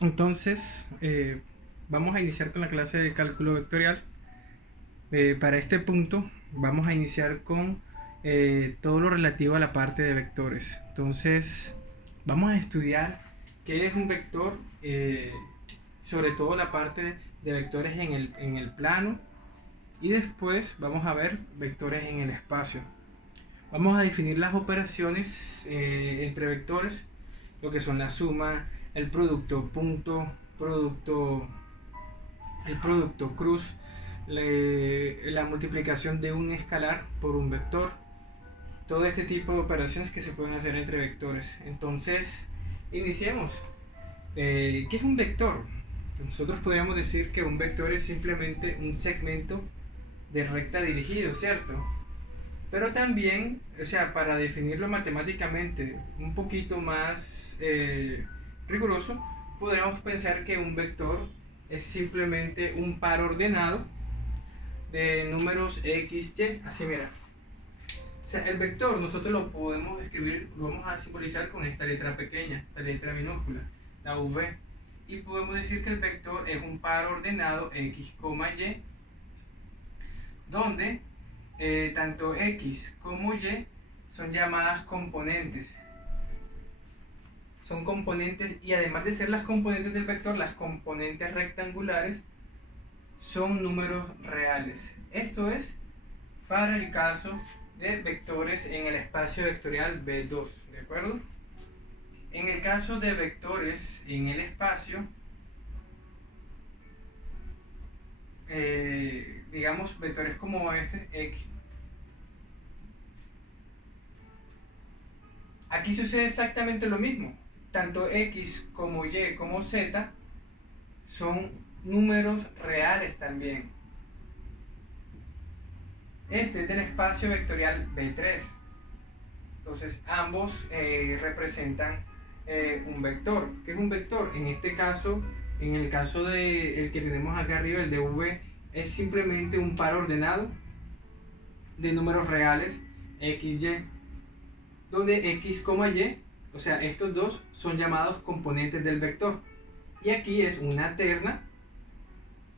Entonces, vamos a iniciar con la clase de cálculo vectorial. Para este punto, vamos a iniciar con todo lo relativo a la parte de vectores. Entonces, vamos a estudiar qué es un vector, sobre todo la parte de vectores en el plano, y después vamos a ver vectores en el espacio. Vamos a definir las operaciones entre vectores, lo que son la suma, el producto punto, producto, el producto cruz, la multiplicación de un escalar por un vector, todo este tipo de operaciones que se pueden hacer entre vectores. Entonces, iniciemos. ¿Qué es un vector? Nosotros podríamos decir que un vector es simplemente un segmento de recta dirigido, ¿cierto? Pero también, o sea, para definirlo matemáticamente un poquito más riguroso, podríamos pensar que un vector es simplemente un par ordenado de números x, y. Así, mira. O sea, el vector nosotros lo podemos escribir, lo vamos a simbolizar con esta letra pequeña, esta letra minúscula, la v. Y podemos decir que el vector es un par ordenado x, y, donde tanto x como y son llamadas componentes. Son componentes, y además de ser las componentes del vector, las componentes rectangulares son números reales. Esto es para el caso de vectores en el espacio vectorial V2, ¿de acuerdo? En el caso de vectores en el espacio, digamos vectores como este, X. Aquí sucede exactamente lo mismo. Tanto X como Y como Z son números reales también. Este es del espacio vectorial V3. Entonces ambos representan un vector. ¿Qué es un vector? En este caso, en el caso de el que tenemos acá arriba, el de V, es simplemente un par ordenado de números reales x, y, donde x, y, o sea, estos dos son llamados componentes del vector. Y aquí es una terna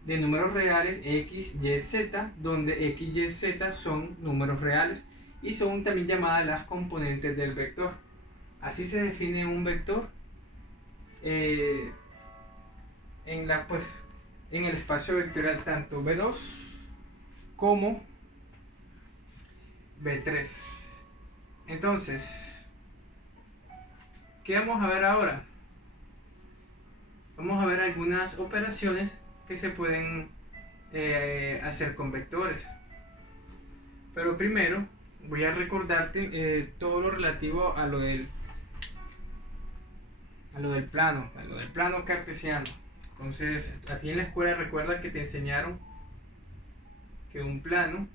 de números reales x, y, z, donde x, y, z son números reales y son también llamadas las componentes del vector. Así se define un vector eh, pues, en el espacio vectorial tanto V2 como V3. Entonces, ¿qué vamos a ver ahora? Vamos a ver algunas operaciones que se pueden hacer con vectores. Pero primero voy a recordarte todo lo relativo a lo del plano cartesiano. Entonces, a ti en la escuela recuerda que te enseñaron que un plano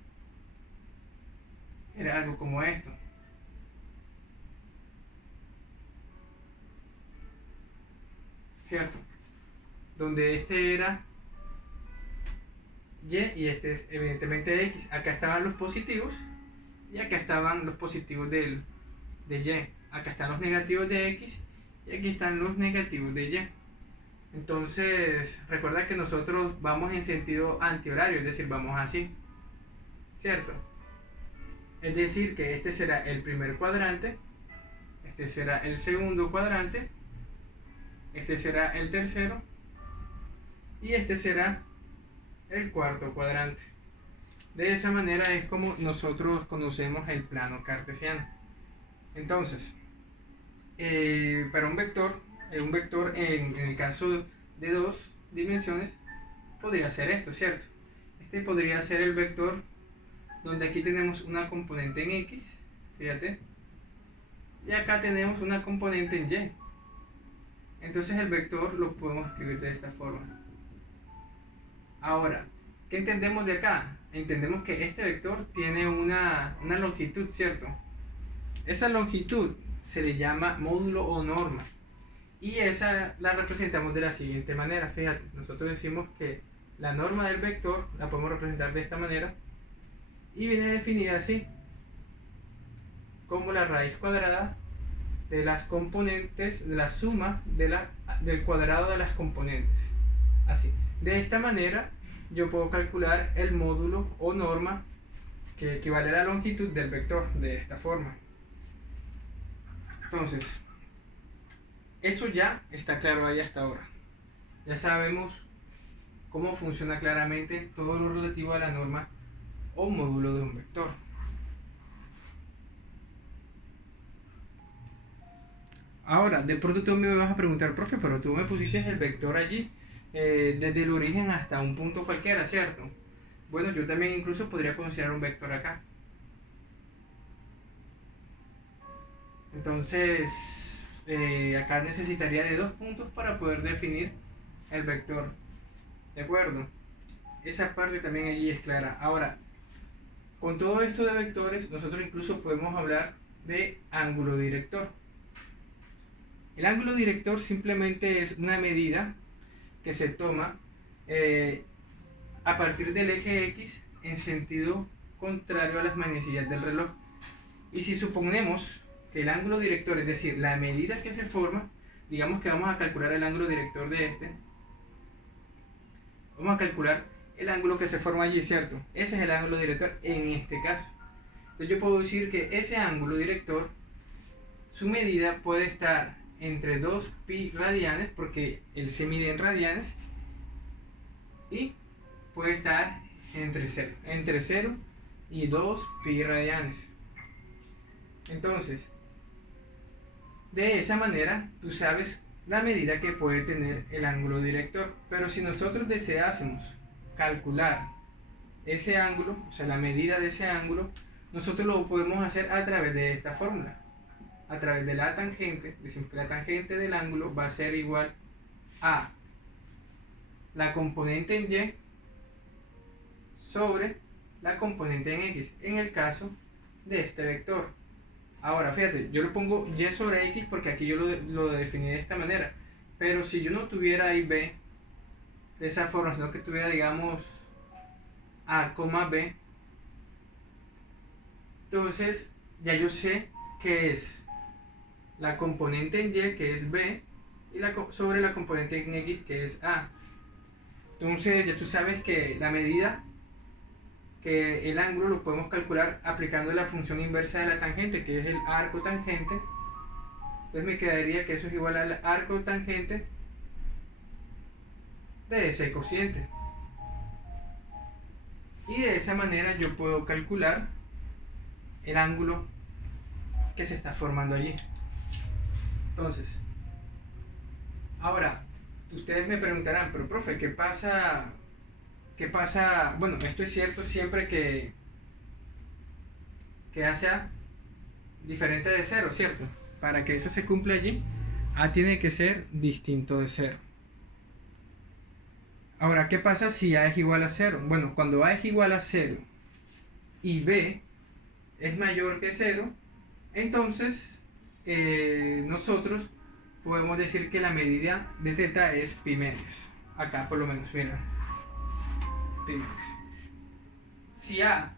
era algo como esto. ¿Cierto? Donde este era y este es evidentemente x. Acá estaban los positivos y acá estaban los positivos de y. Acá están los negativos de x y aquí están los negativos de y. Entonces, recuerda que nosotros vamos en sentido antihorario, es decir, vamos así, ¿cierto? Es decir, que este será el primer cuadrante, este será el segundo cuadrante, este será el tercero y este será el cuarto cuadrante. De esa manera es como nosotros conocemos el plano cartesiano. Entonces, para un vector en el caso de dos dimensiones, podría ser esto, ¿cierto? Este podría ser el vector donde aquí tenemos una componente en x, fíjate, y acá tenemos una componente en y. Entonces el vector lo podemos escribir de esta forma. Ahora, ¿qué entendemos de acá? Entendemos que este vector tiene una longitud, ¿cierto? Esa longitud se le llama módulo o norma. Y esa la representamos de la siguiente manera. Fíjate, nosotros decimos que la norma del vector la podemos representar de esta manera y viene definida así, como la raíz cuadrada de las componentes, de la suma de la del cuadrado de las componentes. Así. De esta manera yo puedo calcular el módulo o norma que equivale a la longitud del vector de esta forma. Entonces, eso ya está claro ahí hasta ahora. Ya sabemos cómo funciona claramente todo lo relativo a la norma o módulo de un vector. Ahora, de pronto tú me vas a preguntar, profe, pero tú me pusiste el vector allí desde el origen hasta un punto cualquiera, ¿cierto? Bueno, yo también incluso podría considerar un vector acá. Entonces, acá necesitaría de 2 puntos para poder definir el vector. ¿De acuerdo? Esa parte también allí es clara. Ahora, con todo esto de vectores, nosotros incluso podemos hablar de ángulo director. El ángulo director simplemente es una medida que se toma a partir del eje X en sentido contrario a las manecillas del reloj. Y si suponemos que el ángulo director, es decir, la medida que se forma, digamos que vamos a calcular el ángulo director de este, vamos a calcular el ángulo que se forma allí, ¿cierto? Ese es el ángulo director en este caso. Entonces yo puedo decir que ese ángulo director, su medida puede estar entre 2 pi radianes, porque él se mide en radianes, y puede estar entre 0 y 2 pi radianes. Entonces, de esa manera, tú sabes la medida que puede tener el ángulo director. Pero si nosotros deseásemos calcular ese ángulo, o sea, la medida de ese ángulo, nosotros lo podemos hacer a través de esta fórmula. A través de la tangente, decimos que la tangente del ángulo va a ser igual a la componente en Y sobre la componente en X, en el caso de este vector. Ahora, fíjate, yo le pongo Y sobre X porque aquí yo lo definí de esta manera. Pero si yo no tuviera I, B de esa forma, sino que tuviera, digamos, A, B, entonces ya yo sé que es la componente en Y, que es B, y sobre la componente en X, que es A. Entonces ya tú sabes que la medida, que el ángulo lo podemos calcular aplicando la función inversa de la tangente, que es el arco tangente. Entonces me quedaría que eso es igual al arco tangente de ese cociente. Y de esa manera yo puedo calcular el ángulo que se está formando allí. Entonces, ahora, ustedes me preguntarán, pero profe, ¿qué pasa? ¿Qué pasa? Bueno, esto es cierto siempre que A sea diferente de 0, ¿cierto? Para que eso se cumpla allí, A tiene que ser distinto de 0. Ahora, ¿qué pasa si A es igual a 0? Bueno, cuando A es igual a 0 y B es mayor que 0, entonces nosotros podemos decir que la medida de θ es pi medios. Acá por lo menos, mira. Pi medios. Si A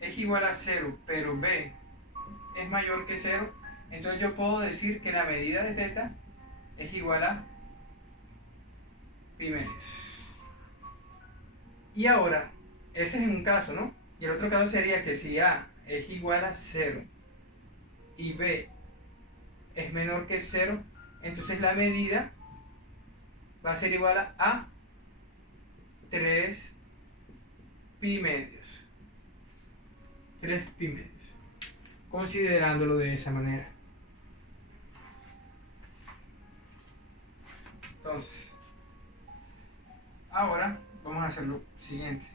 es igual a 0, pero B es mayor que 0, entonces yo puedo decir que la medida de θ es igual a pi medios. Y ahora, ese es un caso, ¿no? Y el otro caso sería que si A es igual a 0 y B es menor que 0, entonces la medida va a ser igual a 3 pi medios. 3 pi medios. Considerándolo de esa manera. Entonces, ahora vamos a hacer lo siguiente.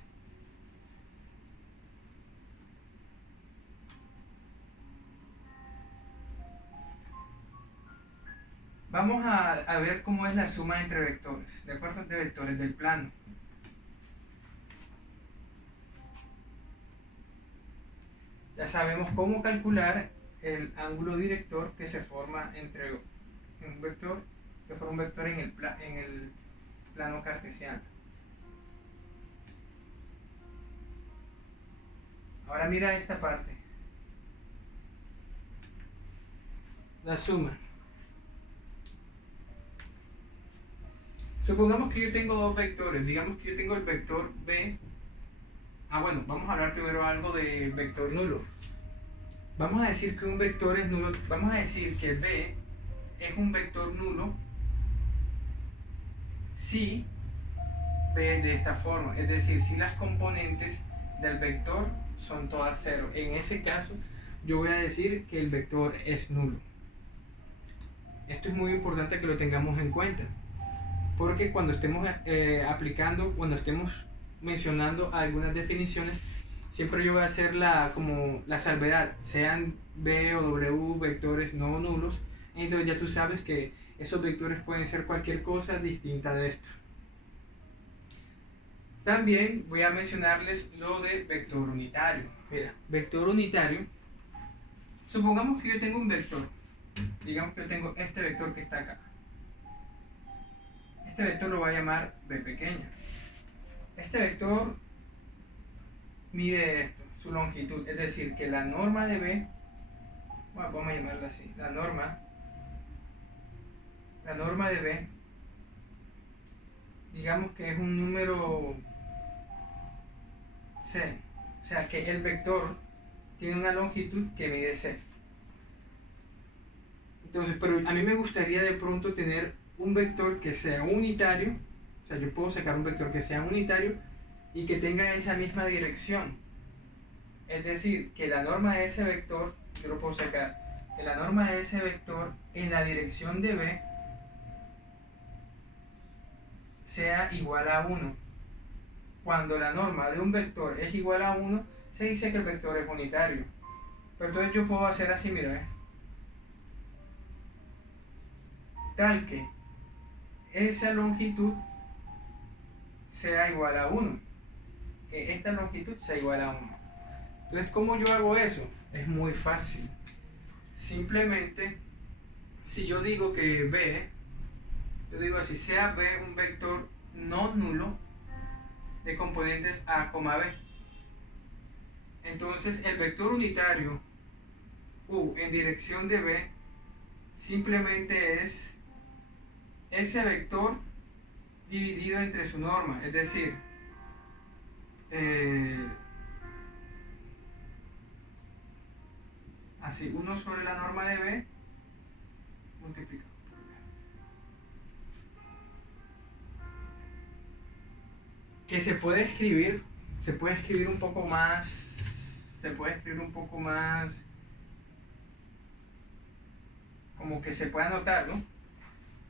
Vamos a ver cómo es la suma entre vectores, de acuerdo, de vectores del plano. Ya sabemos cómo calcular el ángulo director que se forma entre un vector, que forma un vector en el plano cartesiano. Ahora mira esta parte. La suma Supongamos que yo tengo dos vectores, digamos que yo tengo el vector b. Bueno, vamos a hablar primero algo de vector nulo. Vamos a decir que un vector es nulo, vamos a decir que b es un vector nulo si b es de esta forma, es decir, si las componentes del vector son todas cero. En ese caso, yo voy a decir que el vector es nulo. Esto es muy importante que lo tengamos en cuenta, porque cuando estemos cuando estemos mencionando algunas definiciones, siempre yo voy a hacer como la salvedad, sean b o w vectores no nulos. Entonces ya tú sabes que esos vectores pueden ser cualquier cosa distinta de esto. También voy a mencionarles lo de vector unitario. Mira, vector unitario, supongamos que yo tengo un vector, digamos que yo tengo este vector que está acá. Este vector lo voy a llamar b pequeña. Este vector mide esto, su longitud, es decir, que la norma de b, vamos a llamarla así, la norma de b, digamos que es un número c, o sea que el vector tiene una longitud que mide c. Entonces, pero a mí me gustaría de pronto tener un vector que sea unitario, o sea, yo puedo sacar un vector que sea unitario y que tenga esa misma dirección. Es decir, que la norma de ese vector, yo lo puedo sacar, que la norma de ese vector en la dirección de b sea igual a 1. Cuando la norma de un vector es igual a 1, se dice que el vector es unitario. Pero entonces yo puedo hacer así, mira, tal que esa longitud sea igual a 1, que esta longitud sea igual a 1. Entonces, ¿cómo yo hago eso? Es muy fácil. Simplemente, si yo digo que b, yo digo así, sea b un vector no nulo de componentes a, b. Entonces, el vector unitario u en dirección de b simplemente es ese vector dividido entre su norma, es decir, así, 1 sobre la norma de b multiplicado por b. Que se puede escribir un poco más, como que se puede anotar, ¿no?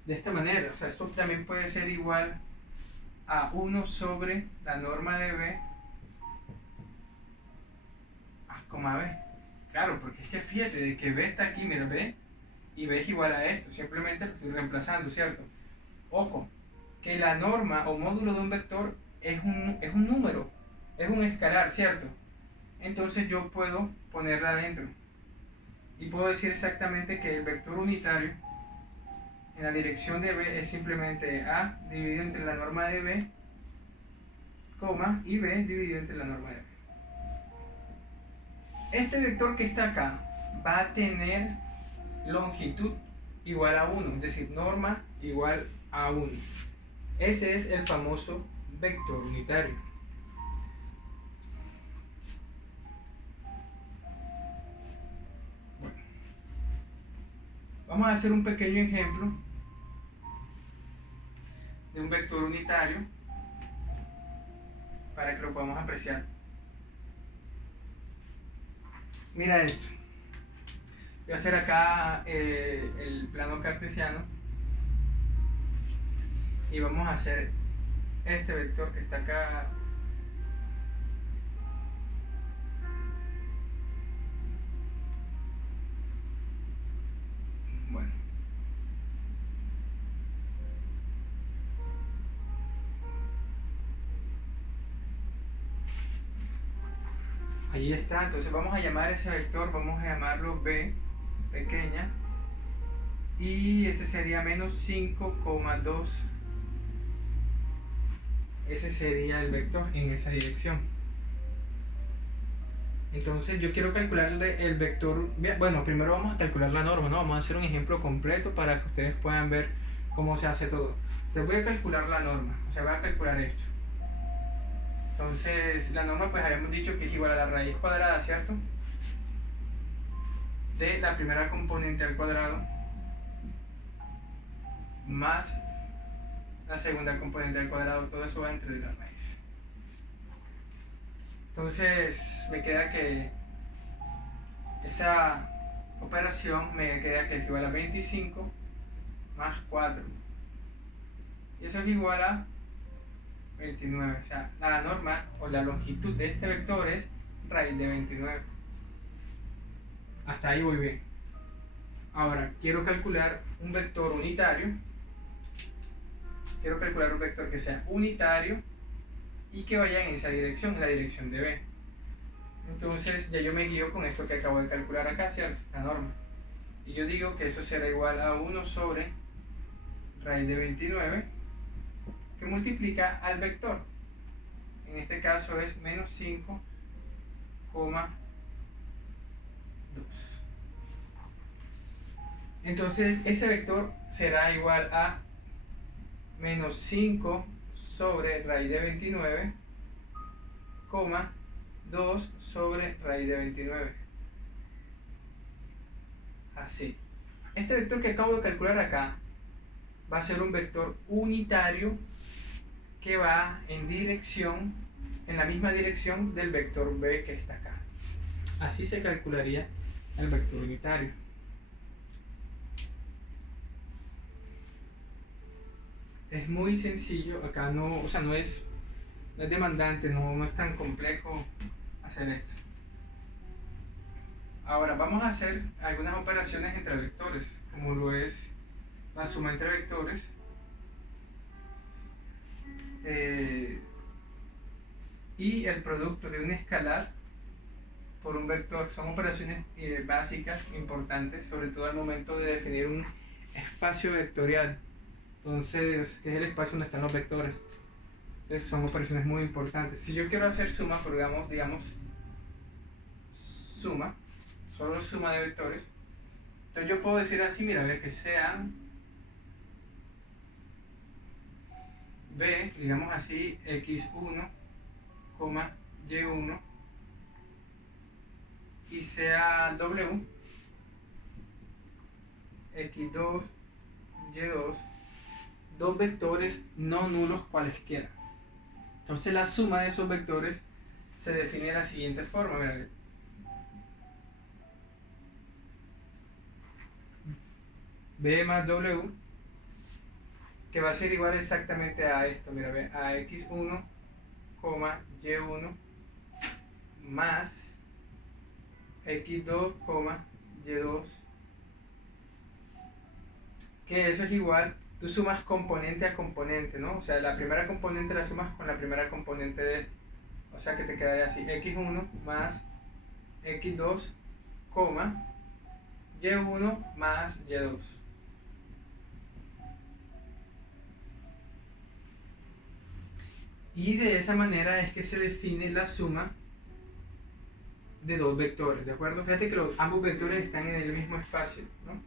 De esta manera, o sea, esto también puede ser igual a 1 sobre la norma de b a, b. Claro, porque es que fíjate, de que b está aquí, mira, b, y b es igual a esto, simplemente lo estoy reemplazando, ¿cierto? Ojo, que la norma o módulo de un vector es un número, es un escalar, ¿cierto? Entonces yo puedo ponerla adentro y puedo decir exactamente que el vector unitario en la dirección de b es simplemente a dividido entre la norma de b, y b dividido entre la norma de b. Este vector que está acá va a tener longitud igual a 1, es decir, norma igual a 1. Ese es el famoso vector unitario. Bueno, vamos a hacer un pequeño ejemplo de un vector unitario para que lo podamos apreciar. Mira esto. Voy a hacer acá el plano cartesiano y vamos a hacer este vector que está acá. Bueno, allí está. Entonces vamos a llamar ese vector, vamos a llamarlo b pequeña, y ese sería menos 5,2. Ese sería el vector en esa dirección. Entonces yo quiero calcularle el vector. Bueno, primero vamos a calcular la norma, ¿no? Vamos a hacer un ejemplo completo para que ustedes puedan ver cómo se hace todo. Entonces voy a calcular la norma, o sea, voy a calcular esto. Entonces, la norma pues habíamos dicho que es igual a la raíz cuadrada, ¿cierto? De la primera componente al cuadrado más la segunda componente al cuadrado, todo eso va entre la raíz. Entonces, me queda que esa operación me queda que es igual a 25 más 4. Y eso es igual a 29. O sea, la norma o la longitud de este vector es raíz de 29. Hasta ahí voy bien. Ahora, quiero calcular un vector unitario. Quiero calcular un vector que sea unitario y que vaya en esa dirección, en la dirección de B. Entonces, ya yo me guío con esto que acabo de calcular acá, ¿cierto? La norma. Y yo digo que eso será igual a 1 sobre raíz de 29 que multiplica al vector. En este caso es menos 5,2. Entonces ese vector será igual a menos 5 sobre raíz de 29, 2 sobre raíz de 29. Así. Este vector que acabo de calcular acá va a ser un vector unitario que va en la misma dirección del vector B que está acá. Así se calcularía el vector unitario. Es muy sencillo, acá no, o sea, no es demandante, no es tan complejo hacer esto. Ahora vamos a hacer algunas operaciones entre vectores, como lo es la suma entre vectores, y el producto de un escalar por un vector. Son operaciones básicas, importantes, sobre todo al momento de definir un espacio vectorial. Entonces, ¿qué es el espacio donde están los vectores? Entonces, son operaciones muy importantes. Si yo quiero hacer suma, digamos suma, solo suma de vectores, entonces yo puedo decir así, mira, que sean B, digamos así, x1, y1, y sea w, x2, y2, dos vectores no nulos cualesquiera. Entonces la suma de esos vectores se define de la siguiente forma. Mira, B más W, que va a ser igual exactamente a esto, mira, a x1, y1 más x2, y2, que eso es igual, tú sumas componente a componente, ¿no? O sea, la primera componente la sumas con la primera componente de este. O sea que te quedaría así, x1 más x2, y1 más y2. Y de esa manera es que se define la suma de dos vectores, ¿de acuerdo? Fíjate que ambos vectores están en el mismo espacio, ¿no?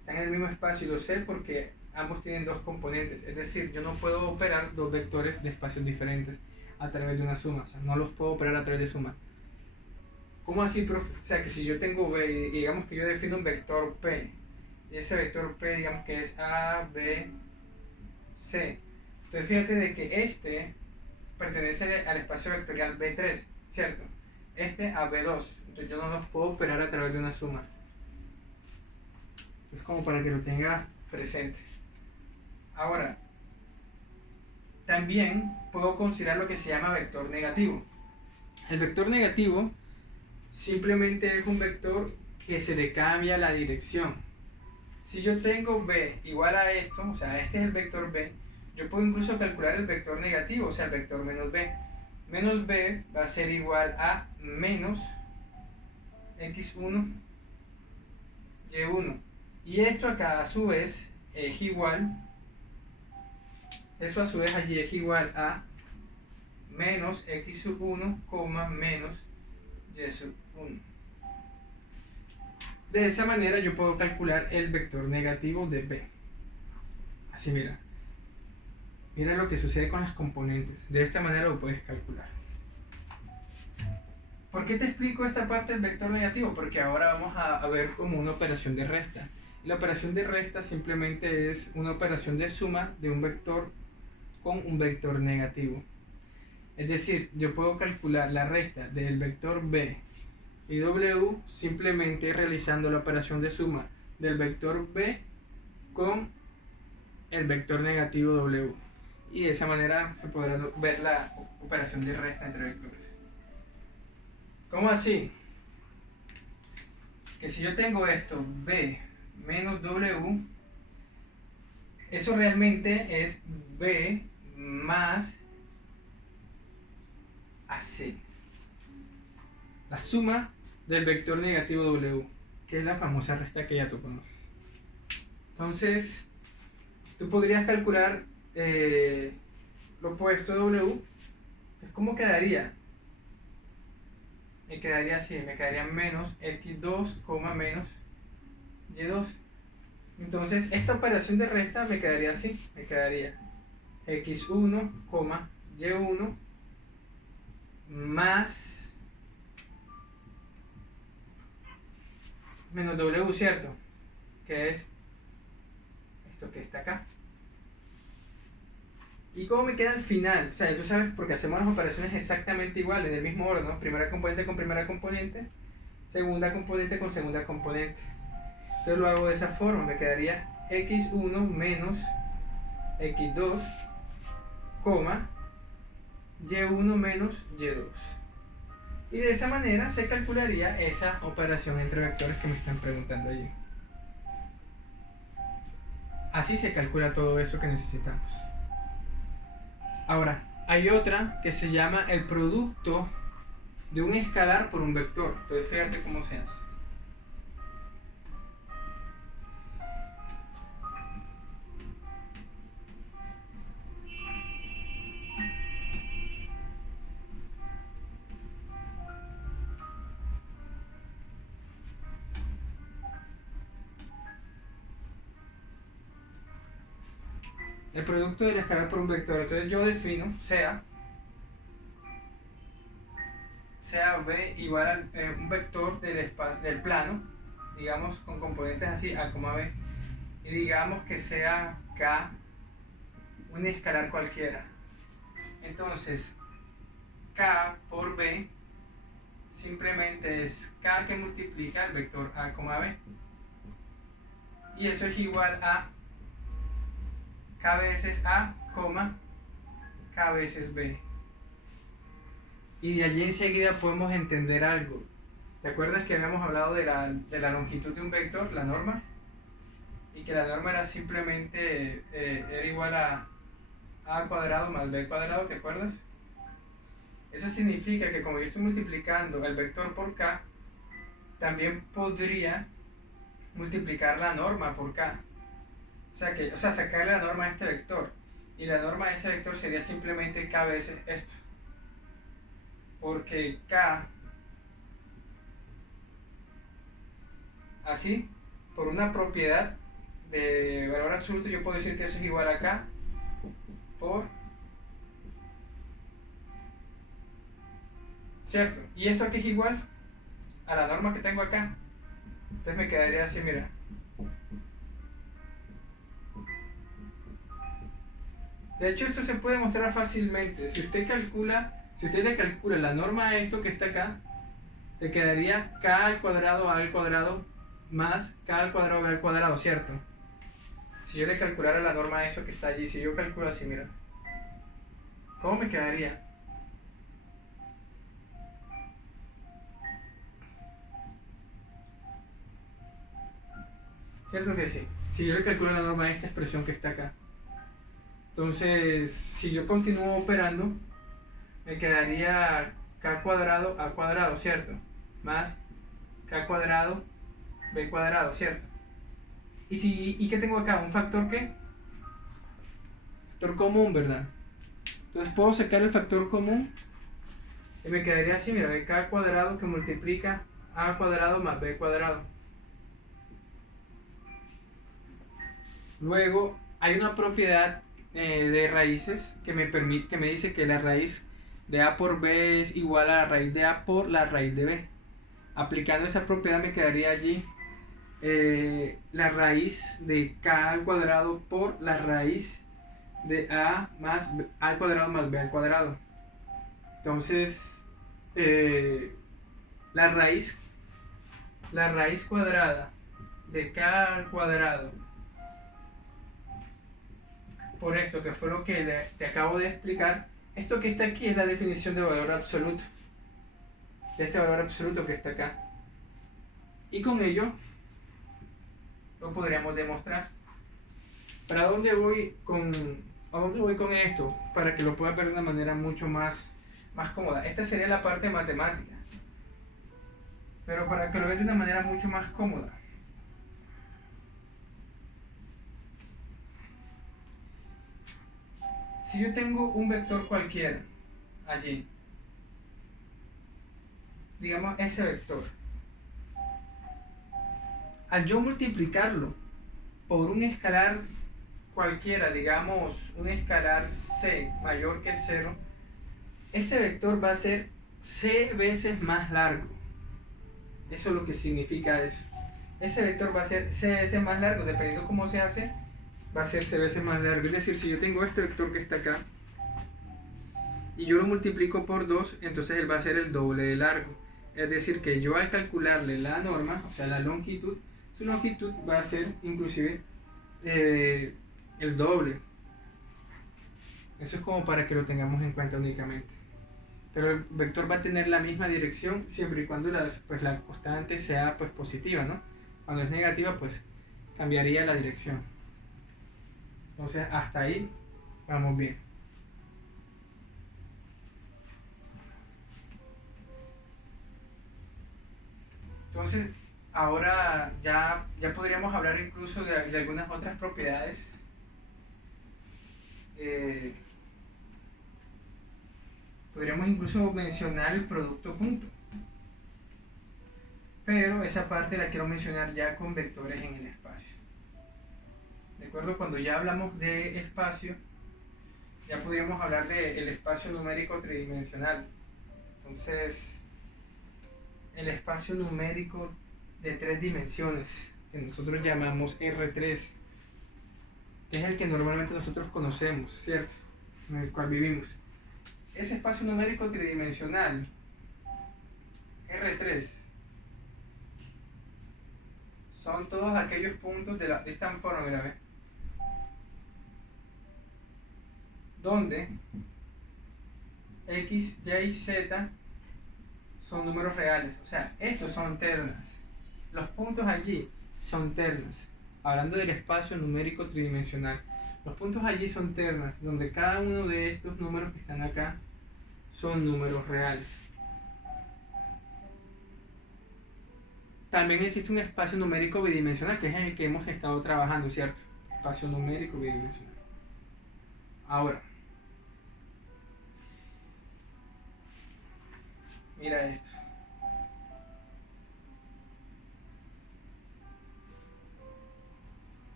Están en el mismo espacio y lo sé porque ambos tienen dos componentes. Es decir, yo no puedo operar dos vectores de espacios diferentes a través de una suma. O sea, no los puedo operar a través de suma. ¿Cómo así, profe? O sea, que si yo tengo B y digamos que yo defino un vector P, y ese vector P digamos que es A, B, C. Entonces fíjate de que este pertenece al espacio vectorial B3, ¿cierto? Este a B2. Entonces yo no los puedo operar a través de una suma. Es como para que lo tengas presente. Ahora, también puedo considerar lo que se llama vector negativo. El vector negativo simplemente es un vector que se le cambia la dirección. Si yo tengo B igual a esto, o sea, este es el vector B, yo puedo incluso calcular el vector negativo, o sea, el vector menos B. Menos B va a ser igual a menos x1, y1. Y esto acá a su vez es igual, eso a su vez allí es igual a menos x1, menos y1. De esa manera yo puedo calcular el vector negativo de b. Así mira. Mira lo que sucede con las componentes. De esta manera lo puedes calcular. ¿Por qué te explico esta parte del vector negativo? Porque ahora vamos a ver como una operación de resta. La operación de resta simplemente es una operación de suma de un vector con un vector negativo. Es decir, yo puedo calcular la resta del vector b y w simplemente realizando la operación de suma del vector b con el vector negativo w. Y de esa manera se podrá ver la operación de resta entre vectores. ¿Cómo así? Que si yo tengo esto, b menos w, eso realmente es b más AC. La suma del vector negativo w, que es la famosa resta que ya tú conoces. Entonces, tú podrías calcular lo opuesto de w. Entonces, ¿cómo quedaría? Me quedaría así, me quedaría menos x2, menos y2. Entonces, esta operación de resta me quedaría así, me quedaría x1, y1 más menos w, ¿cierto? Que es esto que está acá. ¿Y cómo me queda al final? O sea, tú sabes, porque hacemos las operaciones exactamente iguales, del mismo orden, ¿no? Primera componente con primera componente, segunda componente con segunda componente. Entonces lo hago de esa forma, me quedaría x1 menos x2, y1 menos y2. Y de esa manera se calcularía esa operación entre vectores que me están preguntando allí. Así se calcula todo eso que necesitamos. Ahora, hay otra que se llama el producto de un escalar por un vector. Entonces fíjate cómo se hace. El producto del escalar por un vector. Entonces yo defino sea b igual a un vector del plano, digamos con componentes así a, b, y digamos que sea k un escalar cualquiera. Entonces k por b simplemente es k que multiplica el vector a, b, y eso es igual a k veces a, k veces b. Y de allí enseguida podemos entender algo. ¿Te acuerdas que habíamos hablado de la longitud de un vector, la norma? Y que la norma era simplemente era igual a cuadrado más b cuadrado, ¿te acuerdas? Eso significa que como yo estoy multiplicando el vector por k, también podría multiplicar la norma por k. O sea, sacarle la norma a este vector. Y la norma de ese vector sería simplemente k veces esto. Porque k, así, por una propiedad de valor absoluto, yo puedo decir que eso es igual a k por... ¿Cierto? Y esto aquí es igual a la norma que tengo acá. Entonces me quedaría así, mira. De hecho, esto se puede mostrar fácilmente. Si usted le calcula la norma a esto que está acá, le quedaría k al cuadrado a al cuadrado más k al cuadrado b al cuadrado, ¿cierto? Si yo le calculara la norma a eso que está allí, si yo calculo así, mira, ¿cómo me quedaría? ¿Cierto que sí? Si yo le calculo la norma a esta expresión que está acá. Entonces, si yo continúo operando, me quedaría k cuadrado a cuadrado, ¿cierto? Más k cuadrado b cuadrado, ¿cierto? ¿Y qué tengo acá? ¿Un factor qué? Factor común, ¿verdad? Entonces puedo sacar el factor común y me quedaría así, mira, k cuadrado que multiplica a cuadrado más b cuadrado. Luego hay una propiedad de raíces que me dice que la raíz de A por B es igual a la raíz de A por la raíz de B. Aplicando esa propiedad me quedaría allí la raíz de K al cuadrado por la raíz de A más B, A al cuadrado más B al cuadrado. Entonces, eh, la raíz cuadrada de K al cuadrado por esto que fue lo que te acabo de explicar, esto que está aquí es la definición de valor absoluto, de este valor absoluto que está acá. Y con ello lo podríamos demostrar. ¿Para dónde voy a dónde voy con esto? Para que lo puedas ver de una manera mucho más cómoda. Esta sería la parte matemática. Pero para que lo veas de una manera mucho más cómoda. Si yo tengo un vector cualquiera allí, digamos ese vector, al yo multiplicarlo por un escalar cualquiera, digamos un escalar c mayor que 0, este vector va a ser c veces más largo. Eso es lo que significa eso. Ese vector va a ser c veces más largo, dependiendo cómo se hace, va a ser c veces más largo. Es decir, si yo tengo este vector que está acá y yo lo multiplico por 2, entonces él va a ser el doble de largo. Es decir, que yo al calcularle la norma, o sea la longitud, su longitud va a ser inclusive el doble. Eso es como para que lo tengamos en cuenta únicamente. Pero el vector va a tener la misma dirección siempre y cuando la constante sea pues positiva, ¿no? Cuando es negativa, pues cambiaría la dirección. Entonces hasta ahí vamos bien. Entonces ahora ya podríamos hablar incluso de algunas otras propiedades. Podríamos incluso mencionar el producto punto. Pero esa parte la quiero mencionar ya con vectores en el espacio. ¿De acuerdo? Cuando ya hablamos de espacio, ya podríamos hablar del espacio numérico tridimensional. Entonces, el espacio numérico de 3 dimensiones, que nosotros llamamos R3, que es el que normalmente nosotros conocemos, ¿cierto? En el cual vivimos. Ese espacio numérico tridimensional, R3, son todos aquellos puntos de esta forma, mira, ¿ve? Donde X, Y, Z son números reales, o sea, estos son ternas. Los puntos allí son ternas. Hablando del espacio numérico tridimensional, los puntos allí son ternas, donde cada uno de estos números que están acá son números reales. También existe un espacio numérico bidimensional, que es en el que hemos estado trabajando, ¿cierto? Espacio numérico bidimensional. Ahora, mira esto.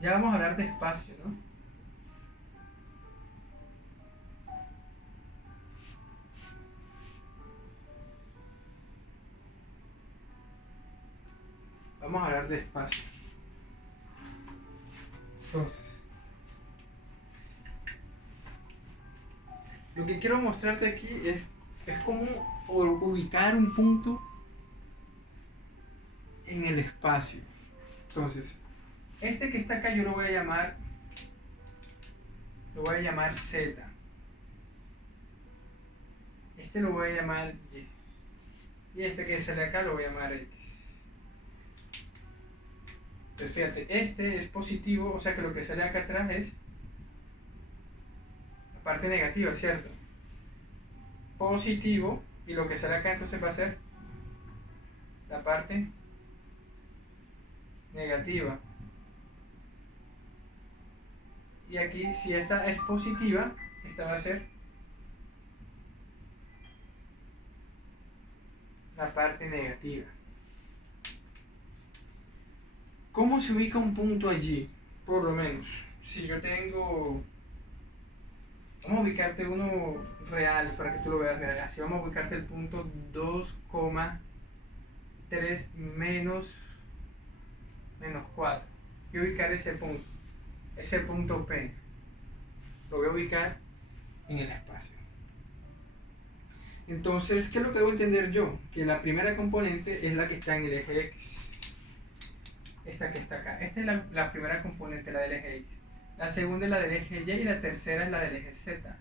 Ya vamos a hablar de espacio, ¿no? Vamos a hablar de espacio. Entonces, lo que quiero mostrarte aquí es cómo ubicar un punto en el espacio. Entonces, este que está acá yo lo voy a llamar Z. Este lo voy a llamar Y. Y este que sale acá lo voy a llamar X. Entonces fíjate, este es positivo, o sea que lo que sale acá atrás es la parte negativa, ¿cierto? Positivo, y lo que sale acá entonces va a ser la parte negativa. Y aquí, si esta es positiva, esta va a ser la parte negativa. ¿Cómo se ubica un punto allí? Por lo menos, si yo tengo... Vamos a ubicarte uno real para que tú lo veas real. Así vamos a ubicarte el punto 2,3 menos 4. Voy a ubicar ese punto P. Lo voy a ubicar en el espacio. Entonces, ¿qué es lo que debo entender yo? Que la primera componente es la que está en el eje X. Esta que está acá. Esta es la primera componente, la del eje X. La segunda es la del eje Y y la tercera es la del eje Z.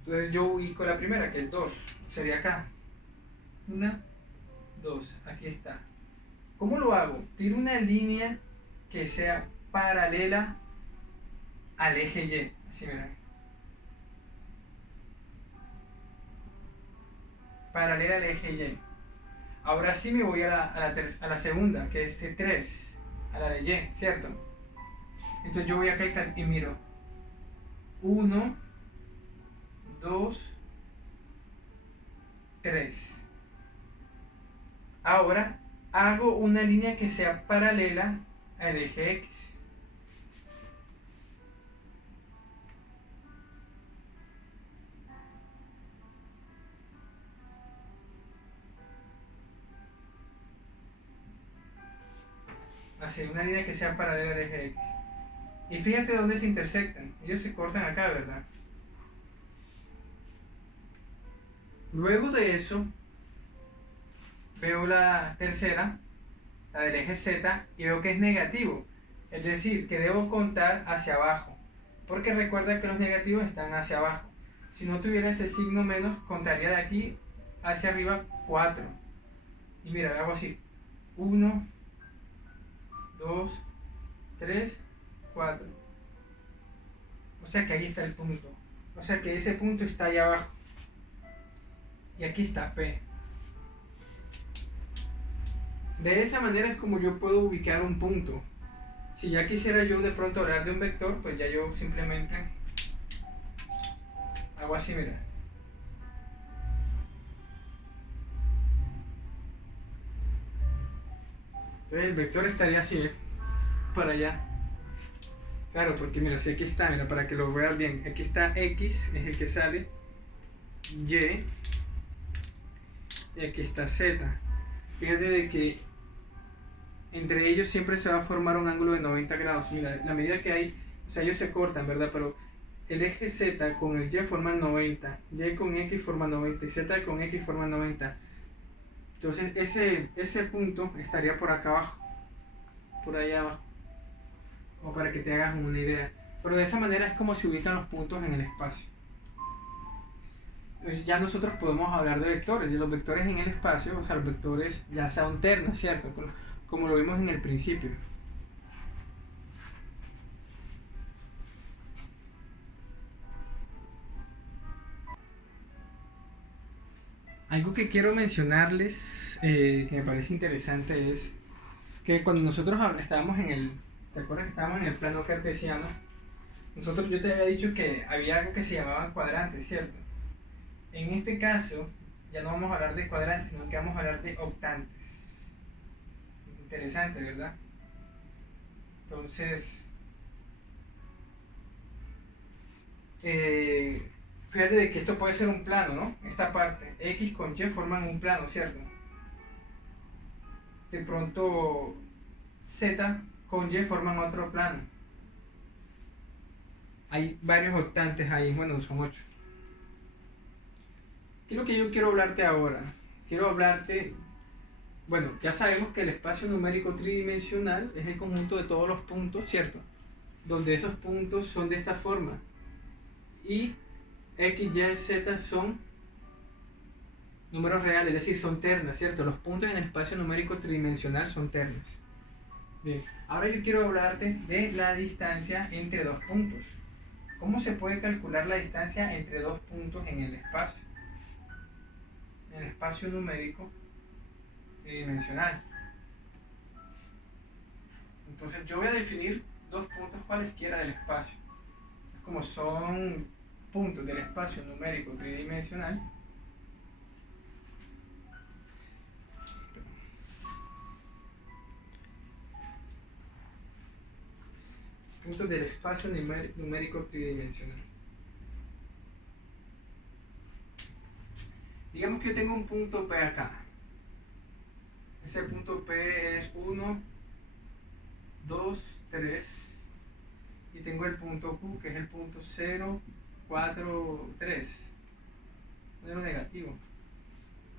Entonces yo ubico la primera, que es 2. Sería acá. 1, 2. Aquí está. ¿Cómo lo hago? Tiro una línea que sea paralela al eje Y. Así verán. Paralela al eje Y. Ahora sí me voy a la segunda, que es C3, a la de Y, ¿cierto? Entonces yo voy acá y miro 1, 2, 3. Ahora hago una línea que sea paralela al eje X. Así, una línea que sea paralela al eje X. Y fíjate dónde se intersectan. Ellos se cortan acá, ¿verdad? Luego de eso, veo la tercera, la del eje Z, y veo que es negativo. Es decir, que debo contar hacia abajo. Porque recuerda que los negativos están hacia abajo. Si no tuviera ese signo menos, contaría de aquí hacia arriba 4. Y mira, hago así. 1, 2, 3, 4. O sea que ahí está el punto. O sea que ese punto está ahí abajo. Y aquí está P. De esa manera es como yo puedo ubicar un punto. Si ya quisiera yo de pronto hablar de un vector, pues ya yo simplemente hago así, mira. Entonces el vector estaría así, ¿eh? Para allá. Claro, porque mira, si aquí está, mira, para que lo veas bien. Aquí está X, es el que sale. Y. Y aquí está Z. Fíjate de que entre ellos siempre se va a formar un ángulo de 90 grados. Mira, la medida que hay, o sea, ellos se cortan, ¿verdad? Pero el eje Z con el Y forman 90, Y con X forma 90 y Z con X forma 90. Entonces ese punto estaría por acá abajo, por allá abajo, o para que te hagas una idea. Pero de esa manera es como se ubican los puntos en el espacio. Entonces ya nosotros podemos hablar de vectores, y los vectores en el espacio, o sea, los vectores ya son ternas, ¿cierto? Como lo vimos en el principio. Algo que quiero mencionarles, que me parece interesante, es que cuando nosotros estábamos ¿te acuerdas que estábamos en el plano cartesiano? Yo te había dicho que había algo que se llamaban cuadrantes, ¿cierto? En este caso, ya no vamos a hablar de cuadrantes, sino que vamos a hablar de octantes. Interesante, ¿verdad? Entonces, fíjate de que esto puede ser un plano, ¿no? Esta parte, X con Y forman un plano, ¿cierto? De pronto, Z con Y forman otro plano. Hay varios octantes ahí, bueno, son 8. ¿Qué es lo que yo quiero hablarte ahora? Quiero hablarte, bueno, ya sabemos que el espacio numérico tridimensional es el conjunto de todos los puntos, ¿cierto? Donde esos puntos son de esta forma. Y X, Y, Z son números reales, es decir, son ternas, ¿cierto? Los puntos en el espacio numérico tridimensional son ternas. Bien, ahora yo quiero hablarte de la distancia entre dos puntos. ¿Cómo se puede calcular la distancia entre dos puntos en el espacio? En el espacio numérico tridimensional. Entonces yo voy a definir dos puntos cualesquiera del espacio. Como son puntos del espacio numérico tridimensional, puntos del espacio numérico tridimensional. Digamos que yo tengo un punto P acá. Ese punto P es 1, 2, 3. Y tengo el punto Q, que es el punto 0, 4, 3. Número negativo.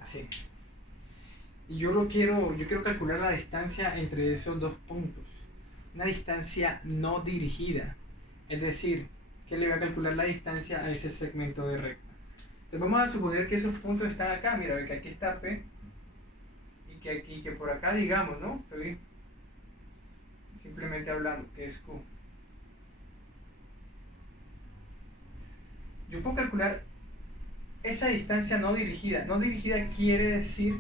Así. Y yo quiero calcular la distancia entre esos dos puntos. Una distancia no dirigida. Es decir, que le voy a calcular la distancia a ese segmento de recta. Entonces vamos a suponer que esos puntos están acá. Mira, que aquí está P. Y que por acá, digamos, ¿no? Estoy simplemente hablando, que es Q. Yo puedo calcular esa distancia no dirigida. No dirigida quiere decir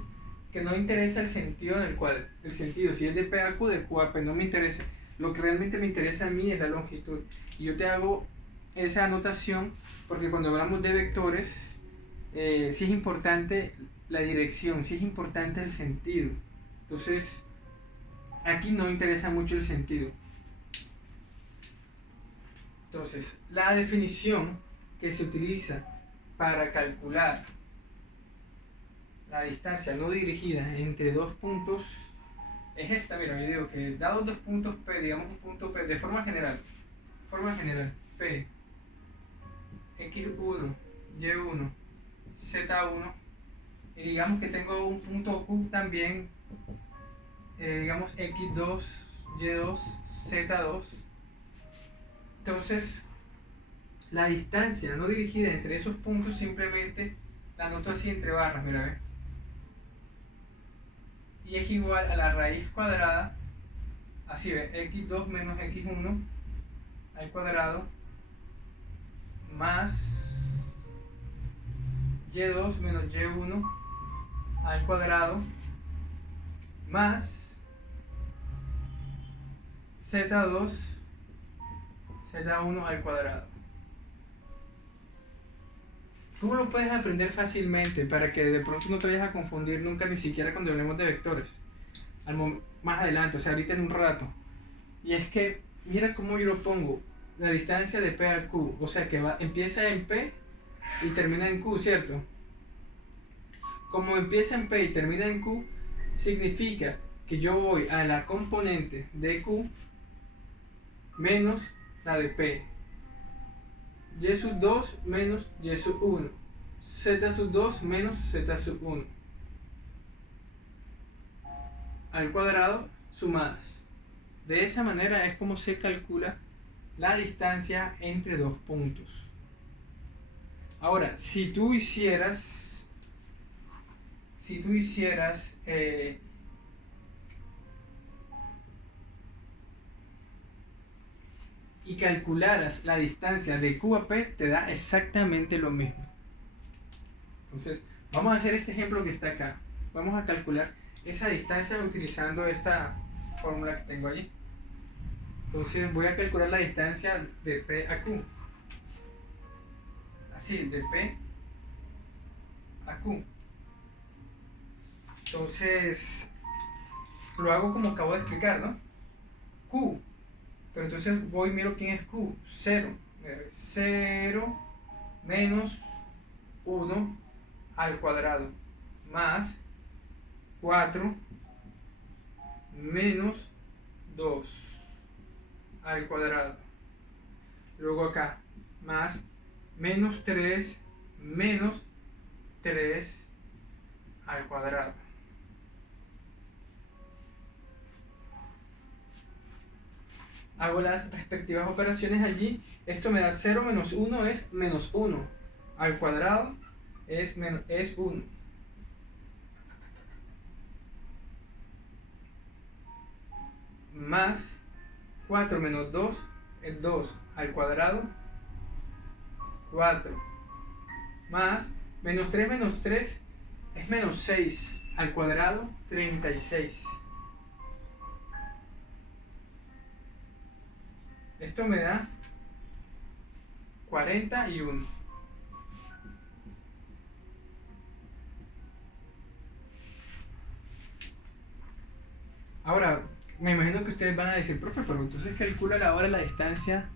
que no interesa el sentido en el cual, el sentido, si es de P a Q, de Q a P, no me interesa. Lo que realmente me interesa a mí es la longitud. Y yo te hago esa anotación porque cuando hablamos de vectores, sí es importante la dirección, sí es importante el sentido. Entonces, aquí no interesa mucho el sentido. Entonces, la definición que se utiliza para calcular la distancia no dirigida entre dos puntos es esta. Mira, yo digo que dados dos puntos P, digamos un punto P de forma general, P, X1, Y1, Z1, y digamos que tengo un punto Q también, digamos X2, Y2, Z2. Entonces, la distancia no dirigida entre esos puntos simplemente la anoto así entre barras, mira, ¿ves? Y es igual a la raíz cuadrada, así ve, x2 menos x1 al cuadrado más y2 menos y1 al cuadrado más z2 z1 al cuadrado. Tú lo puedes aprender fácilmente para que de pronto no te vayas a confundir nunca, ni siquiera cuando hablemos de vectores. Más adelante, o sea, ahorita en un rato. Y es que, mira cómo yo lo pongo. La distancia de P a Q. O sea, que empieza en P y termina en Q, ¿cierto? Como empieza en P y termina en Q, significa que yo voy a la componente de Q menos la de P. Y sub 2 menos y sub 1. Z sub 2 menos Z sub 1. Al cuadrado sumadas. De esa manera es como se calcula la distancia entre dos puntos. Ahora, si tú hicieras y calcularas la distancia de Q a P, te da exactamente lo mismo. Entonces, vamos a hacer este ejemplo que está acá. Vamos a calcular esa distancia utilizando esta fórmula que tengo allí. Entonces voy a calcular la distancia de P a Q. Así, de P a Q. Entonces, lo hago como acabo de explicar, ¿no? Q. Pero entonces voy y miro quién es Q. 0. 0 menos 1 al cuadrado. Más 4 menos 2 al cuadrado. Luego acá, más menos 3 menos 3 al cuadrado. Hago las respectivas operaciones allí. Esto me da 0 menos 1 es menos 1. Al cuadrado es 1. Más 4 menos 2 es 2 al cuadrado. 4 más menos 3 es menos 6 al cuadrado. 36. Esto me da 41. Ahora, me imagino que ustedes van a decir, profe, pero entonces calcula ahora la distancia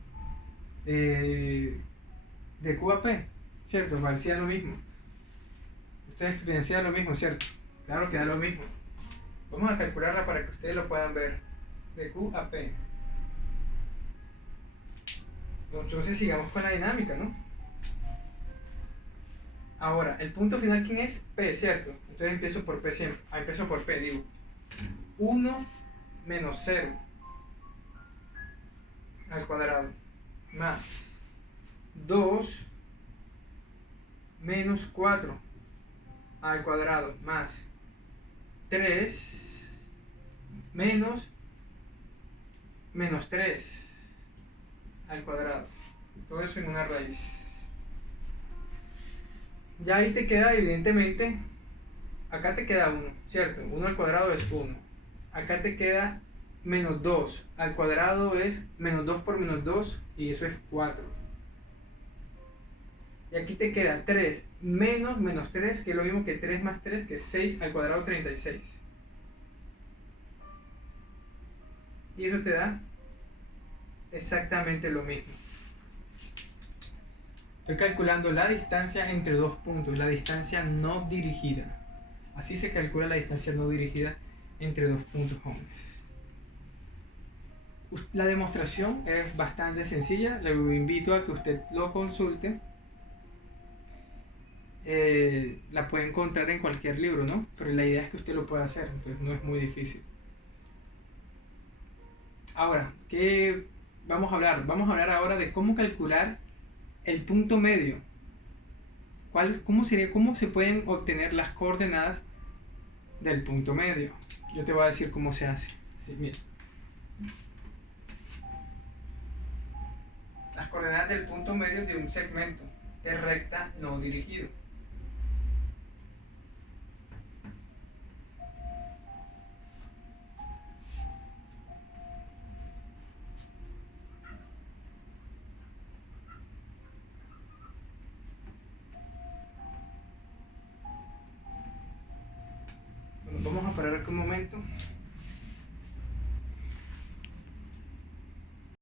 de Q a P, ¿cierto? Parecía lo mismo. Ustedes decían lo mismo, ¿cierto? Claro que da lo mismo. Vamos a calcularla para que ustedes lo puedan ver. De Q a P. Entonces sigamos con la dinámica, ¿no? Ahora, el punto final, ¿quién es? P, ¿cierto? Entonces empiezo por P siempre. Empiezo por P, digo. 1 menos 0 al cuadrado más 2 menos 4 al cuadrado más 3 menos 3 al cuadrado. Todo eso en una raíz. Ya ahí te queda, evidentemente, acá te queda 1, ¿cierto? 1 al cuadrado es 1. Acá te queda menos 2 al cuadrado es menos 2 por menos 2 y eso es 4. Y aquí te queda 3 menos menos 3, que es lo mismo que 3 más 3, que es 6 al cuadrado 36. Y eso te da exactamente lo mismo. Estoy calculando la distancia entre dos puntos, la distancia no dirigida. Así se calcula la distancia no dirigida entre dos puntos hombres. La demostración es bastante sencilla, le invito a que usted lo consulte. La puede encontrar en cualquier libro, ¿no? Pero la idea es que usted lo pueda hacer, entonces no es muy difícil. Ahora, ¿qué vamos a hablar? Vamos a hablar ahora de cómo calcular el punto medio. ¿Cómo se pueden obtener las coordenadas del punto medio? Yo te voy a decir cómo se hace. Así, mira. Las coordenadas del punto medio de un segmento de recta no dirigido. Bueno, vamos a parar aquí un momento.